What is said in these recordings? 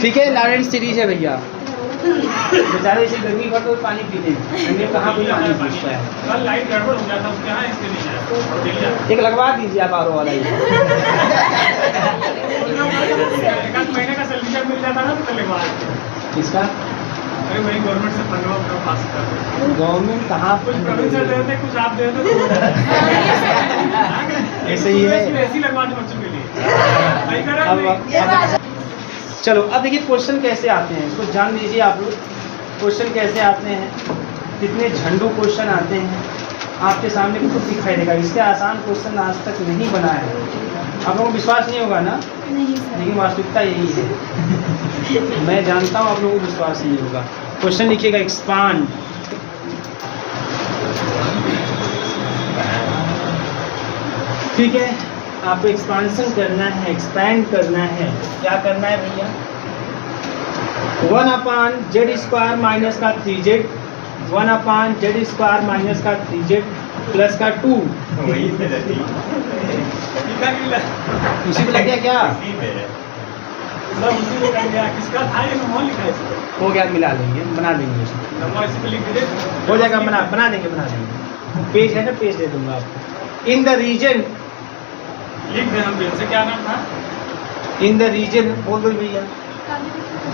ठीक है, Laurent series है भैया। बेचारे इसे गर्मी भर तो पानी पीते हैं, हमने कहाँ कोई पानी पूछता है। कल लाइट गड़बड़ हो जाता उसके यहाँ, इसके नीचे एक लगवा दीजिए आप आर वाला ही। एक आध महीने का सर्टिफिकेट मिल जाता ना तो लगवा देते। किसका? अरे वही गवर्नमेंट से फंडवा अपना पास करते। गवर्नमेंट कहाँ? कुछ प्रोविंसर देते, कुछ आप देते। ऐसे ही है। ऐसी लगवा दो बच्चों के लिए, सही करा अब चलो, अब देखिए क्वेश्चन कैसे आते हैं, इसको जान लीजिए आप लोग। क्वेश्चन कैसे आते हैं, कितने झंडू क्वेश्चन आते हैं आपके सामने खुद दिखाई देगा। इससे आसान क्वेश्चन आज तक नहीं बना है। आप लोगों को विश्वास नहीं होगा ना? नहीं सर। लेकिन वास्तविकता यही है। मैं जानता हूँ आप लोगों को विश्वास नहीं होगा। क्वेश्चन लिखिएगा, एक्सपांड। ठीक है, आपको एक्सपांशन करना है, एक्सपैंड करना है। क्या करना है भैया? 1/z² माइनस का 3z, 1/z² माइनस का 3z प्लस का 2। उसी पे लग गया क्या? सब उसी में कर गया। किसका था ये नंबर लिखा है इसमें? हो गया, मिला लेंगे, बना देंगे उसको। नंबर इसी पे लिख दीजिए। हो जाएगा, बना देंगे। पेज है ना, पेज दे दूंगा आपको। इन द रीजन, लिख दें हम पेन से। क्या नाम था? इन द रीजन बोल दो भैया।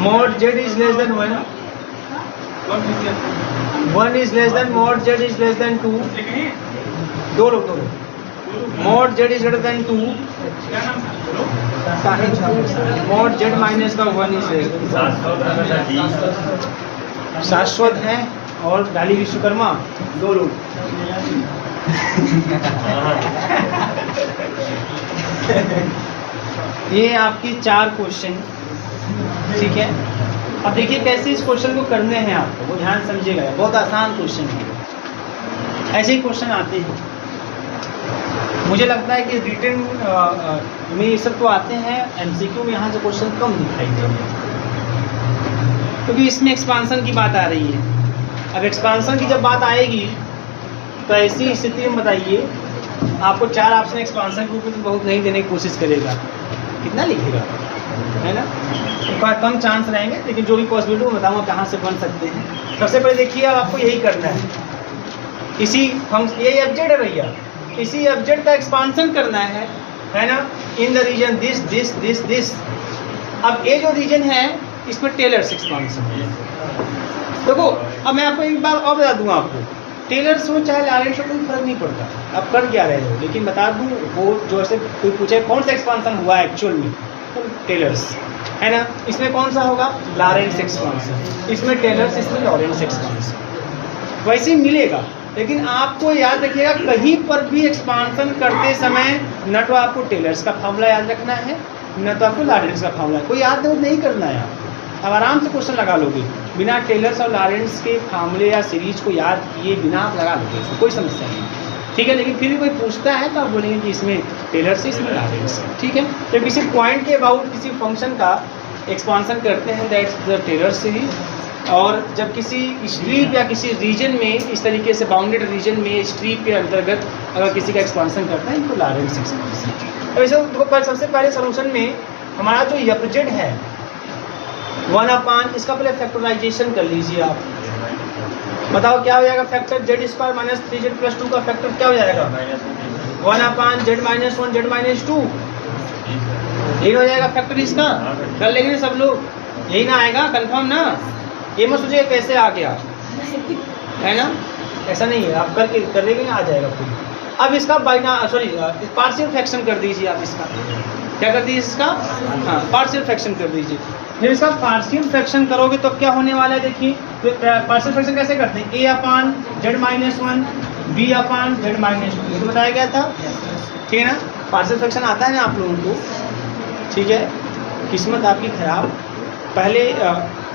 mod z is less than 1, कौन किसी 1 is less than mod z is less than 2। लिखनी? दो लोग mod z is greater than 2, क्या नाम था? mod z माइनस का 1 is less than 2। शाश्वत है और डाली विश्वकर्मा, दो लोग। ये आपकी 4 क्वेश्चन, ठीक है। अब देखिए कैसे इस क्वेश्चन को करने हैं आपको, वो ध्यान समझिएगा। बहुत आसान क्वेश्चन है, ऐसे ही क्वेश्चन आते हैं। मुझे लगता है कि रिटन में ये सब तो आते हैं, एमसीक्यू में यहाँ से क्वेश्चन कम दिखाई देंगे, क्योंकि इसमें एक्सपांसन की बात आ रही है। अब एक्सपांसन की जब बात आएगी तो ऐसी स्थिति में बताइए, आपको 4 ऑप्शन एक्सपांसन के रूप में बहुत नहीं देने की कोशिश करेगा, कितना लिखेगा, है ना? थोड़ा कम चांस रहेंगे, लेकिन जो भी पॉसिबिलिटी मैं बताऊँगा कहाँ से बन सकते हैं। सबसे पहले देखिए, अब आपको यही करना है, इसी फंक्शन, यही ऑब्जेक्ट है भैया, इसी ऑब्जेक्ट का एक्सपांसन करना है ना? In the region this this this this. अब ये जो रीजन है इसमें टेलर्स एक्सपांसन है। देखो, अब मैं आपको एक बार और बता दूंगा, आपको टेलर्स हो चाहे लॉरेंट हो कोई फर्क नहीं पड़ता, आप कर क्या रहे हो, लेकिन बता दूं, वो जो ऐसे कोई पूछे कौन सा एक्सपांसन हुआ है एक्चुअल में, तो टेलर्स है ना। इसमें कौन सा होगा? Laurent expansion. इसमें टेलर्स, इसमें लॉरेंट एक्सपांसन। वैसे ही मिलेगा, लेकिन आपको याद रखिएगा, कहीं पर भी एक्सपांसन करते समय न तो आपको टेलर्स का फार्मूला याद रखना है, न तो आपको लॉरेंट्स का फार्मूला। कोई याद नहीं करना है, आप आराम से क्वेश्चन लगा लोगे बिना टेलर्स और लॉरेंट्स के फार्मूले या सीरीज को याद किए बिना आप लगा लोगे, उसको कोई समस्या नहीं, ठीक है। लेकिन फिर भी कोई पूछता है तो आप बोलेंगे कि इसमें टेलर्स है, इसमें लॉरेंट्स है, ठीक है। तो किसी पॉइंट के अबाउट किसी फंक्शन का एक्सपांसन करते हैं, दैट्स द टेलर सीरीज। और जब किसी स्ट्रीप या किसी रीजन में, इस तरीके से बाउंडेड रीजन में स्ट्रीप के अंतर्गत अगर किसी का एक्सपांसन करता है तो लॉरेंट्स एक्सपांसन। अब इसे सबसे पहले सोल्यूशन में हमारा जो एफजेड है 1/, इसका पहले फैक्टराइजेशन कर लीजिए आप। बताओ क्या हो जाएगा factor? z² minus 3z plus 2 का फैक्टर क्या हो जाएगा? 1/z माइनस 1 z माइनस 2, यही हो जाएगा फैक्टर इसका। कर लेंगे सब लोग, यही ना आएगा कंफर्म ना? ये मत सोचिए कैसे आ गया, है ना? ऐसा नहीं है, आप करके कर लेंगे आ जाएगा फिर। अब इसका पार्शियल फ्रैक्शन कर दीजिए आप। इसका क्या कर दीजिए? इसका पार्शियल फ्रैक्शन कर दीजिए। जब इसका पार्शियल फ्रैक्शन करोगे तो क्या होने वाला है? देखिए, तो पार्शियल फ्रैक्शन कैसे करते हैं? a/z माइनस 1 b/z माइनस 2, ये तो बताया गया था, ठीक है ना? पार्शियल फ्रैक्शन आता है ना आप लोगों को, ठीक है। किस्मत आपकी खराब, पहले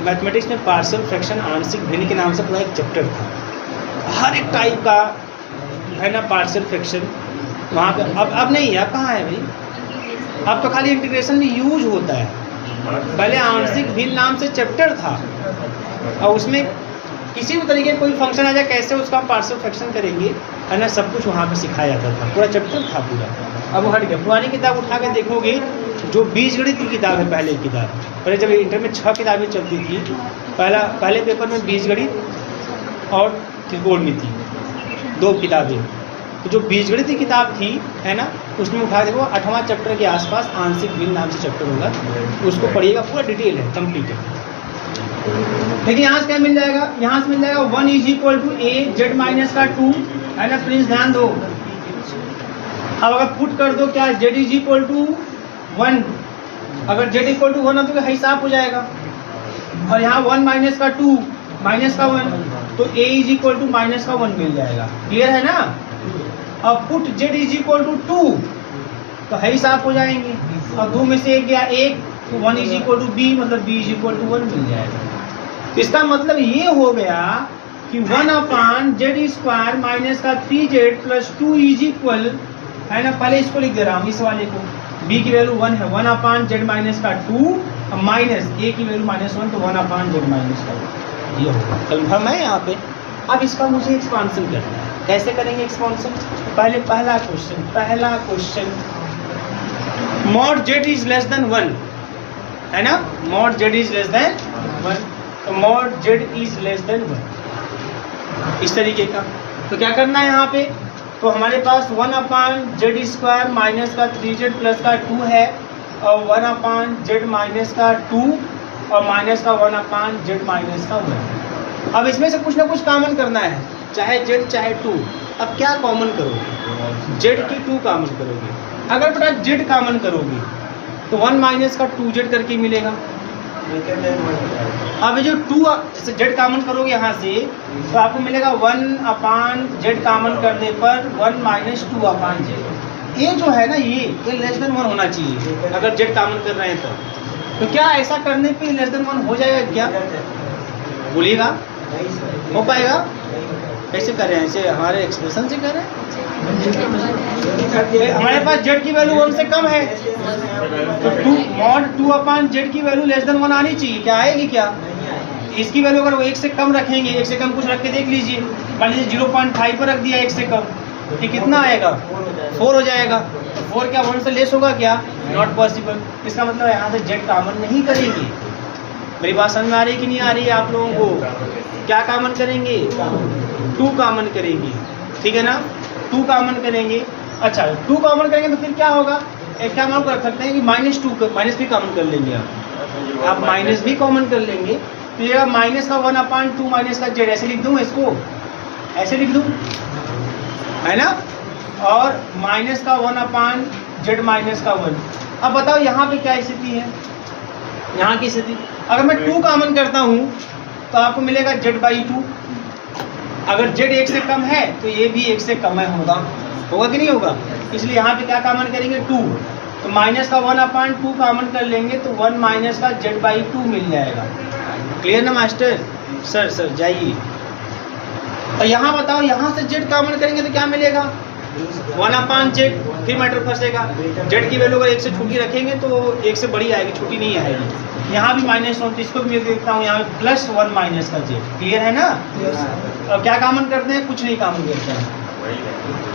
मैथमेटिक्स में पार्शियल फ्रैक्शन आंशिक भिन्न के नाम से पूरा एक चैप्टर था, हर एक टाइप का है ना पार्शियल फ्रैक्शन वहाँ पे। अब नहीं है, अब कहाँ है भाई? अब तो खाली इंटीग्रेशन में यूज होता है। पहले आंशिक भिन्न नाम से चैप्टर था, और उसमें किसी भी तरीके कोई फंक्शन आ जाए कैसे उसका पार्शियल फ्रैक्शन करेंगे, है ना, सब कुछ वहाँ पे सिखाया जाता था, पूरा चैप्टर था पूरा। अब वो हट गया। पुरानी किताब उठा के देखोगे जो बीजगणित की किताब है, पहले किताब, पहले जब इंटर में 6 किताबें चलती थी, पहले पेपर में बीजगणित और त्रिकोणमिति 2 किताबें। तो जो बीजगणित की किताब थी, है ना, उसमें उठा देखो 8वां चैप्टर के आसपास आंशिक भिन्न नाम से चैप्टर होगा, उसको पढ़िएगा, पूरा डिटेल है, कंप्लीट है। लेकिन यहाँ से क्या मिल जाएगा, यहाँ से मिल जाएगा 1 is equal to A Z minus का 2, है ना, प्लीज ध्यान दो। अब अगर पुट कर दो क्या, जेड इज इक्वल टू 1, अगर जेड इक्वल टू 1 तो हिसाब हो जाएगा, और यहाँ 1 माइनस का 2 माइनस का 1, तो A is equal to minus का 1 मिल जाएगा। क्लियर है ना। अब put Z is equal to 2, तो है साफ हो जाएंगे, और 2 में से एक गया 1, तो 1 इज इक्वल टू बी, मतलब बी इज इक्वल टू 1 मिल जाएगा। तो इसका मतलब ये हो गया कि 1/z² माइनस का 3z प्लस 2 इज इक्वल, है ना, पहले इसको लिख दे रहा हूँ, इस वाले को, b की वैल्यू 1 है, 1/z माइनस का 2 माइनस a की वैल्यू -1, तो 1/z माइनस का 1, ये होगा। कन्फर्म है यहाँ पे। अब इसका मुझे एक्सपांसन करना है। कैसे करेंगे एक्सपांसन? पहले पहला question mod z is less than 1, है ना, mod z is less than 1, तो mod z is less than 1, इस तरीके का। तो क्या करना है यहाँ पे, तो हमारे पास 1/z² माइनस का 3z प्लस का 2 है, और 1/z माइनस का 2 और माइनस का 1/z माइनस का 1। अब इसमें से कुछ ना कुछ कॉमन करना है, चाहे z चाहे 2। अब क्या कॉमन करोगे, z की 2 कॉमन करोगे। अगर बेटा z कॉमन करोगे तो 1 माइनस का 2z करके मिलेगा। अब ये जो 2 जैसे z कॉमन करोगे यहाँ से, तो आपको मिलेगा 1/z कॉमन करने पर 1 माइनस 2/z। ये जो है ना, ये लेस देन 1 होना चाहिए अगर z कॉमन कर रहे हैं तो क्या ऐसा करने पे लेस देन 1 हो जाएगा क्या, बोलिएगा, हो पाएगा? कैसे कर रहे हैं, ऐसे हमारे एक्सप्रेशन से कर रहे हैं। हमारे पास z की वैल्यू 1 से कम है, तो 2 मॉड 2/z की वैल्यू लेस देन 1 आनी चाहिए। क्या आएगी क्या? इसकी वैल्यू अगर वो 1 से कम रखेंगे, 1 से कम कुछ रख के देख लीजिए, मान लीजिए 0.5 पर रख दिया 1 से कम, तो कितना आएगा, 4 हो जाएगा। तो 4 क्या 1 से लेस होगा क्या? Not possible. इसका मतलब यहाँ से z कॉमन नहीं करेंगे। मेरी बात समझ में आ रही कि नहीं आ रही है आप लोगों को? क्या कॉमन करेंगे? 2 कॉमन करेंगे, ठीक है ना, 2 कॉमन करेंगे। अच्छा 2 कॉमन करेंगे तो फिर क्या होगा, एक क्या मान रख सकते हैं कि -2 माइनस भी कॉमन कर लेंगे। आप माइनस भी कॉमन कर लेंगे, तो ये माइनस का 1/2 माइनस का z, ऐसे लिख दूँ इसको, ऐसे लिख दूँ, है ना, और माइनस का 1/z माइनस का 1। अब बताओ यहाँ पे क्या स्थिति है, यहाँ की स्थिति, अगर मैं 2 कॉमन करता हूँ तो आपको मिलेगा z/2। अगर z 1 से कम है तो ये भी 1 से कम है, होगा कि नहीं होगा? इसलिए यहाँ पे क्या कॉमन करेंगे, 2, तो माइनस का 1/2 कॉमन कर लेंगे तो 1 माइनस का z/2 मिल जाएगा। क्लियर ना मास्टर? सर जाइए। और यहाँ बताओ, यहाँ से z कॉमन करेंगे तो क्या मिलेगा, 1/z, फिर मैटर फंसेगा। z की वैल्यू अगर 1 से छोटी रखेंगे तो 1 से बड़ी आएगी, छोटी नहीं आएगी। यहाँ भी -1, तो इसको भी मैं देखता हूँ, यहाँ +1 माइनस का z। क्लियर है ना? अब क्या कॉमन करते हैं, कुछ नहीं कॉमन करते हैं,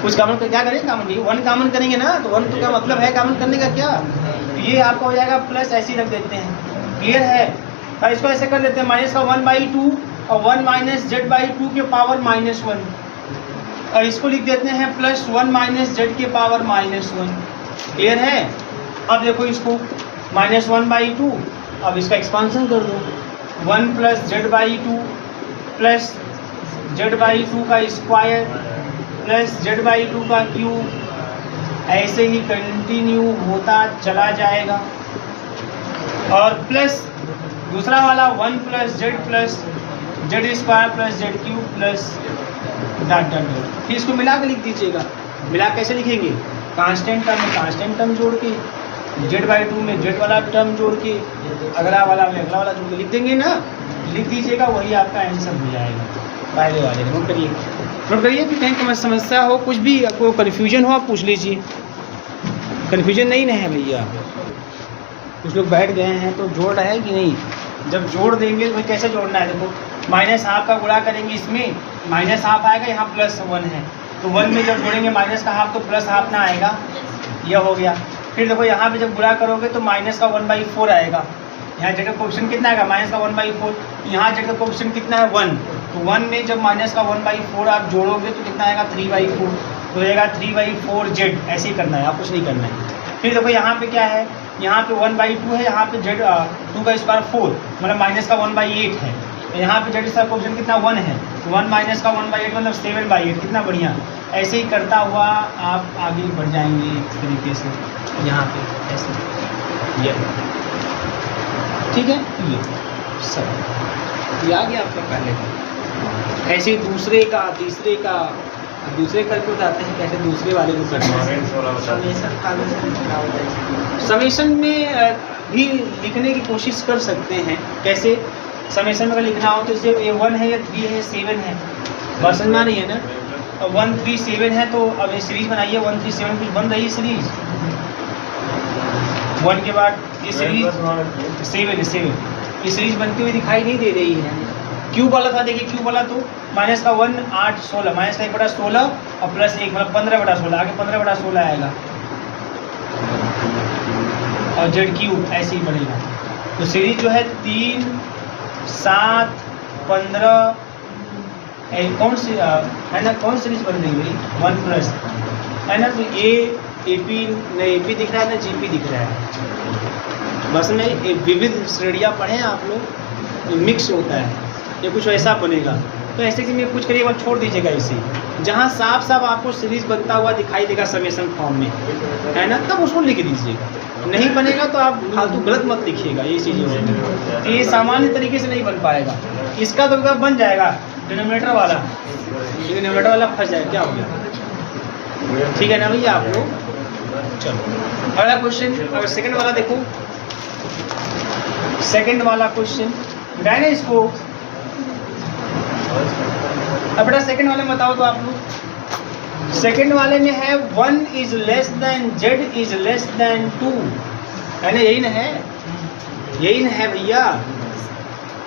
कुछ कॉमन कर क्या करेंगे, कॉमन नहीं, 1 कॉमन करेंगे ना, तो 1 तो क्या मतलब है कॉमन करने का क्या, तो ये आपका हो जाएगा प्लस, ऐसे ही रख देते हैं। क्लियर है? तो इसको ऐसे कर लेते हैं, माइनस का 1/2 और 1 माइनस z/2 के पावर -1, और इसको लिख देते हैं +1 माइनस z के पावर -1। क्लियर है? अब देखो इसको -1/2, अब इसका एक्सपांसन कर दो, 1 + z/2 प्लस z/2 का स्क्वायर प्लस z/2 का क्यूब, ऐसे ही कंटिन्यू होता चला जाएगा। और प्लस दूसरा वाला 1 + z plus z² plus z³ plus dot. फिर इसको मिला के लिख दीजिएगा। मिला कैसे लिखेंगे, कांस्टेंट टर्म में कांस्टेंट टर्म जोड़ के, z/2 में z वाला टर्म जोड़ के, अगला वाला में अगला वाला जोड़ के लिख देंगे ना, लिख दीजिएगा, वही आपका आंसर हो जाएगा। पहले वाले नोट करिए कि कहीं कोई समस्या हो, कुछ भी आपको कन्फ्यूजन हो आप पूछ लीजिए। कन्फ्यूजन नहीं है भैया, कुछ लोग बैठ गए हैं तो जोड़ रहे हैं कि नहीं, जब जोड़ देंगे तो कैसे जोड़ना है, देखो -½ का गुणा करेंगे, इसमें -½ आएगा, यहाँ +1 है, तो 1 में जब जोड़ेंगे -½ तो +½ ना आएगा, यह हो गया। फिर देखो यहाँ पे जब गुणा करोगे तो माइनस का 1/4 आएगा। यहाँ जेड का कोएफिशिएंट कितना आएगा, माइनस का 1/4। यहाँ जेड का कोएफिशिएंट कितना है 1, तो 1 में जब माइनस का 1/4 आप जोड़ोगे तो कितना आएगा 3/4, तो रहेगा 3/4 जेड। ऐसे ही करना है, आप कुछ नहीं करना है। फिर देखो यहाँ पे क्या है, यहाँ पे 1/2 है, यहाँ पे जेड 2 का स्क्वायर 4 मतलब माइनस का 1/8 है। तो यहाँ पे जेड का कोएफिशिएंट कितना 1 है, तो 1 माइनस का 1/8 मतलब 7/8। कितना बढ़िया। ऐसे ही करता हुआ आप आगे बढ़ जाएंगे इस तरीके से, यहाँ पे ऐसे ये ठीक है। ये सब ये आ गया आपका पहले का। ऐसे ही दूसरे का, तीसरे का, दूसरे करके बताते हैं कैसे दूसरे वाले को करना है। समेशन में भी लिखने की कोशिश कर सकते हैं। कैसे समेशन में अगर लिखना हो तो इसे 1 है या 3 है या 7 है, बात समझ में आ रही है ना। 1 3 7 है तो अब ये सीरीज बनाइए 1 3 7 कुछ बन रही है सीरीज। 1 के बाद ये सीरीज 7 है 7, ये सीरीज बनती हुई दिखाई नहीं दे रही है। क्यूब वाला था, देखिए क्यूब वाला तो माइनस का 1 8 16 माइनस का 1/16 और प्लस 1 मतलब 15/16, आगे 15/16 आएगा और जेड क्यूब ऐसे ही बढ़ेगा। तो सीरीज जो है 3 7 15 कौन सी है ना, कौन सीरीज बन रही है 1 प्लस है ना। तो AP नहीं AP दिख रहा है ना, GP दिख रहा है। बस में विविध श्रेणियाँ पढ़ें आप लोग, मिक्स होता है, ये कुछ ऐसा बनेगा। तो ऐसे कि मैं कुछ करिए बात छोड़ दीजिएगा इसे, जहाँ साफ साफ आपको सीरीज बनता हुआ दिखाई देगा समेशन फॉर्म में है ना, तब उसको लिख दीजिएगा। नहीं बनेगा तो आप फालतू गलत मत लिखिएगा, ये चीज़ें होती है। ये सामान्य तरीके से नहीं बन पाएगा। इसका तो बन जाएगा डिनोमिनेटर वाला, डिनोमिनेटर वाला फंस जाएगा, क्या हो गया, ठीक है ना भैया आप लोग। चलो अगला क्वेश्चन, अगर सेकंड वाला देखो, सेकंड वाला क्वेश्चन बताए ना इसको। अब बेटा सेकंड वाले में बताओ तो आप लोग। सेकंड वाले में है 1 is less than Z is less than 2 है ना, यही ना है, यही ना है भैया।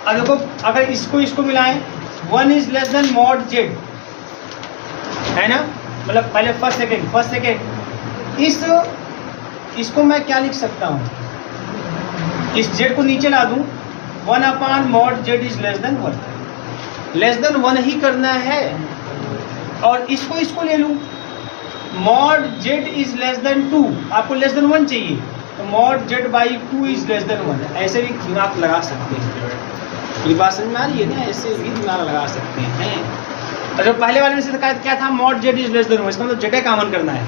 अब देखो अगर इसको मिलाएं 1 is less than mod Z है ना, मतलब पहले फर्स्ट सेकेंड इसको मैं क्या लिख सकता हूँ, इस जेड को नीचे ला दूँ 1/mod Z is less than 1, less than 1 ही करना है। और इसको ले लूँ mod Z is less than 2, आपको लेस देन 1 चाहिए तो mod Z by 2 is less than 1, ऐसे भी दिमाग लगा सकते हैं। ये बात समझ में आ रही है ना, ऐसे भी दिमाग लगा सकते हैं। और जो पहले वाले में से क्या था mod Z is less than 1, इसका मतलब जेड कॉमन करना है।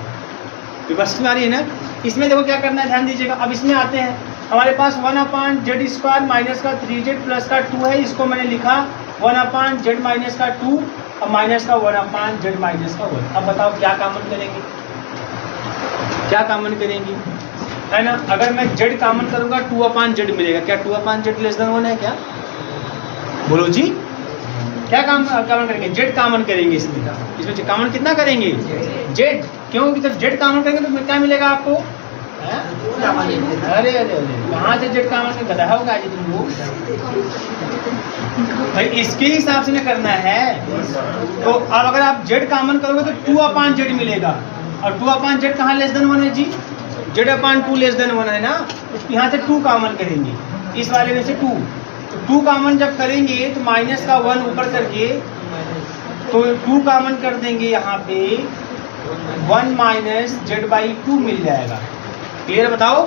ये बात समझ में आ रही है ना। इसमें देखो क्या करना है, ध्यान दीजिएगा। अब इसमें आते हैं, हमारे पास 1/z² माइनस का 3z प्लस का 2 है, इसको मैंने लिखा 1/z माइनस का 2 और माइनस का 1/z माइनस का 1। अब बताओ क्या कॉमन करेंगे, क्या कॉमन करेंगे है ना। अगर मैं z कॉमन करूंगा 2/z मिलेगा, क्या 2/z लेस देन 1 है क्या, बोलो जी। क्या कॉमन करेंगे, z कॉमन करेंगे। इसमें कॉमन कितना करेंगे z, क्योंकि जब z कॉमन करेंगे तो क्या मिलेगा आपको, अरे वहाँ से जेड कॉमन में गधा होगा जी तुम लोग भाई, इसके हिसाब से ना करना है। तो अब अगर आप जेड कॉमन करोगे तो 2/z मिलेगा, और 2/z कहाँ लेस देन 1 है जी, z/2 लेस देन 1 है ना। तो यहाँ से 2 कॉमन करेंगे, इस वाले में से 2, तो 2 कॉमन जब करेंगे तो माइनस का 1 ऊपर करके तो 2 कॉमन कर देंगे, यहाँ पे 1 माइनस z/2 मिल जाएगा। क्लियर बताओ।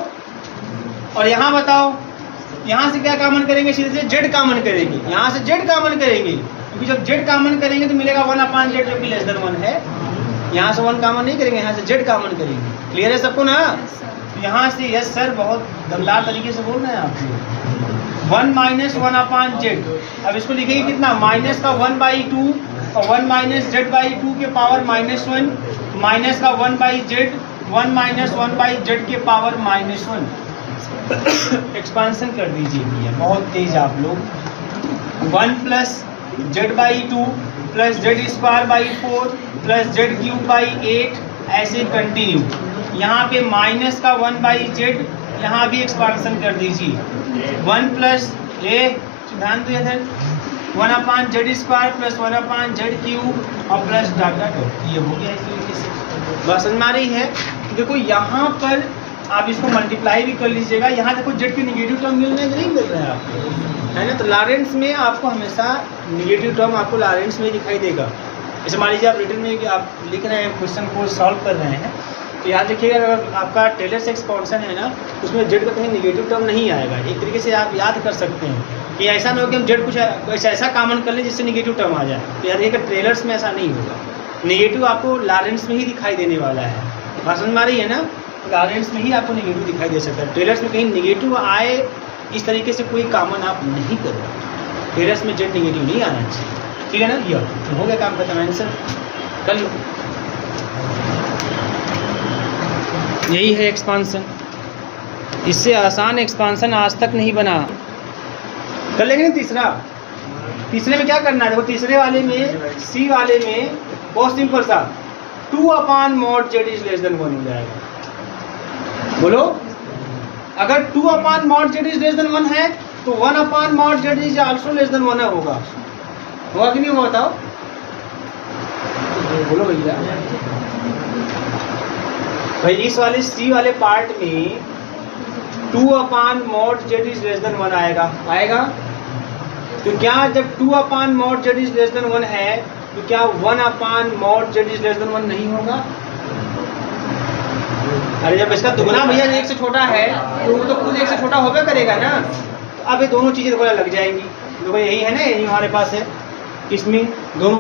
और यहाँ बताओ, यहाँ से क्या कॉमन करेंगे, सीधे से जेड कॉमन करेंगे, यहाँ से जेड कॉमन करेंगे, क्योंकि जब जेड कॉमन करेंगे तो मिलेगा 1/z जो कि लेस देन 1 है। यहाँ से 1 कॉमन नहीं करेंगे, यहाँ से जेड कॉमन करेंगे। क्लियर है सबको ना। तो यहाँ से यस सर बहुत दमदार तरीके से बोल रहे हैं आप। 1 माइनस 1/z, अब इसको लिखेंगे कितना, माइनस का 1/2 और 1 माइनस z/2 के पावर -1 माइनस का 1/z 1 माइनस 1/z के पावर -1। एक्सपांसन कर दीजिए भैया, बहुत तेज आप लोग। 1 plus z/2 plus z² 4 plus z³ 8 ऐसे कंटिन्यू। यहाँ पे माइनस का 1/z, यहाँ भी एक्सपांसन कर दीजिए। 1 प्लस ध्यान दो इधर 1/z² प्लस 1/z³ और प्लस डाटा डॉट, ये हो गया इस तरीके से। बस समझ में आ रही है। देखो यहाँ पर आप इसको मल्टीप्लाई भी कर लीजिएगा। यहाँ देखो जेड के निगेटिव टर्म मिल रहे हैं कि नहीं मिल रहे हैं आपको, है ना। तो लॉरेंट्ज में आपको हमेशा निगेटिव टर्म आपको लॉरेंट्ज में दिखाई देगा। जैसे मान लीजिए आप रिटर्न में कि आप लिख रहे हैं, क्वेश्चन को सॉल्व कर रहे हैं, तो याद रखिएगा अगर आपका टेलर्स एक्सपांशन है ना, उसमें जेड का कहीं निगेटिव टर्म नहीं आएगा। एक तरीके से आप याद कर सकते हैं कि ऐसा ना हो कि हम जेड कुछ ऐसा कॉमन कर लें जिससे निगेटिव टर्म आ जाए। तो याद रखिएगा टेलर्स में ऐसा नहीं होगा, निगेटिव आपको लॉरेंट्ज में ही दिखाई देने वाला है। बात समझ में आ रही है ना, लॉरेंट्ज में ही आपको निगेटिव दिखाई दे सकता है। टेलर्स में कहीं निगेटिव आए इस तरीके से कोई कॉमन आप नहीं करोगे। टेलर्स में जेड निगेटिव नहीं आना चाहिए, ठीक है ना। ये हो गया काम खत्म, आंसर कर लो। यही है एक्सपांशन, इससे आसान एक्सपांशन आज तक नहीं बना। कर लेंगे ना तीसरा। तीसरे में क्या करना है, देखो तीसरे वाले में सी वाले में बहुत सिंपल सा 2/mod z is less than 1 हो जाएगा। बोलो, अगर 2/mod z is less than 1 है तो 1/mod z is also less than 1 होगा कि नहीं होगा, बताओ। बोलो भैया, भाई इस वाले सी वाले पार्ट में 2/mod z is less than 1 आएगा। तो क्या जब 2/mod z is less than 1 है तो क्या 1/mod z is less than 1 नहीं होगा? अरे जब इसका दुगना भैया 1 से छोटा है तो वो तो खुद 1 से छोटा होगा करेगा ना। तो अब ये दोनों चीजें थोड़ा लग जाएंगी। देखो यही है ना, यही हमारे पास है, इसमें दोनों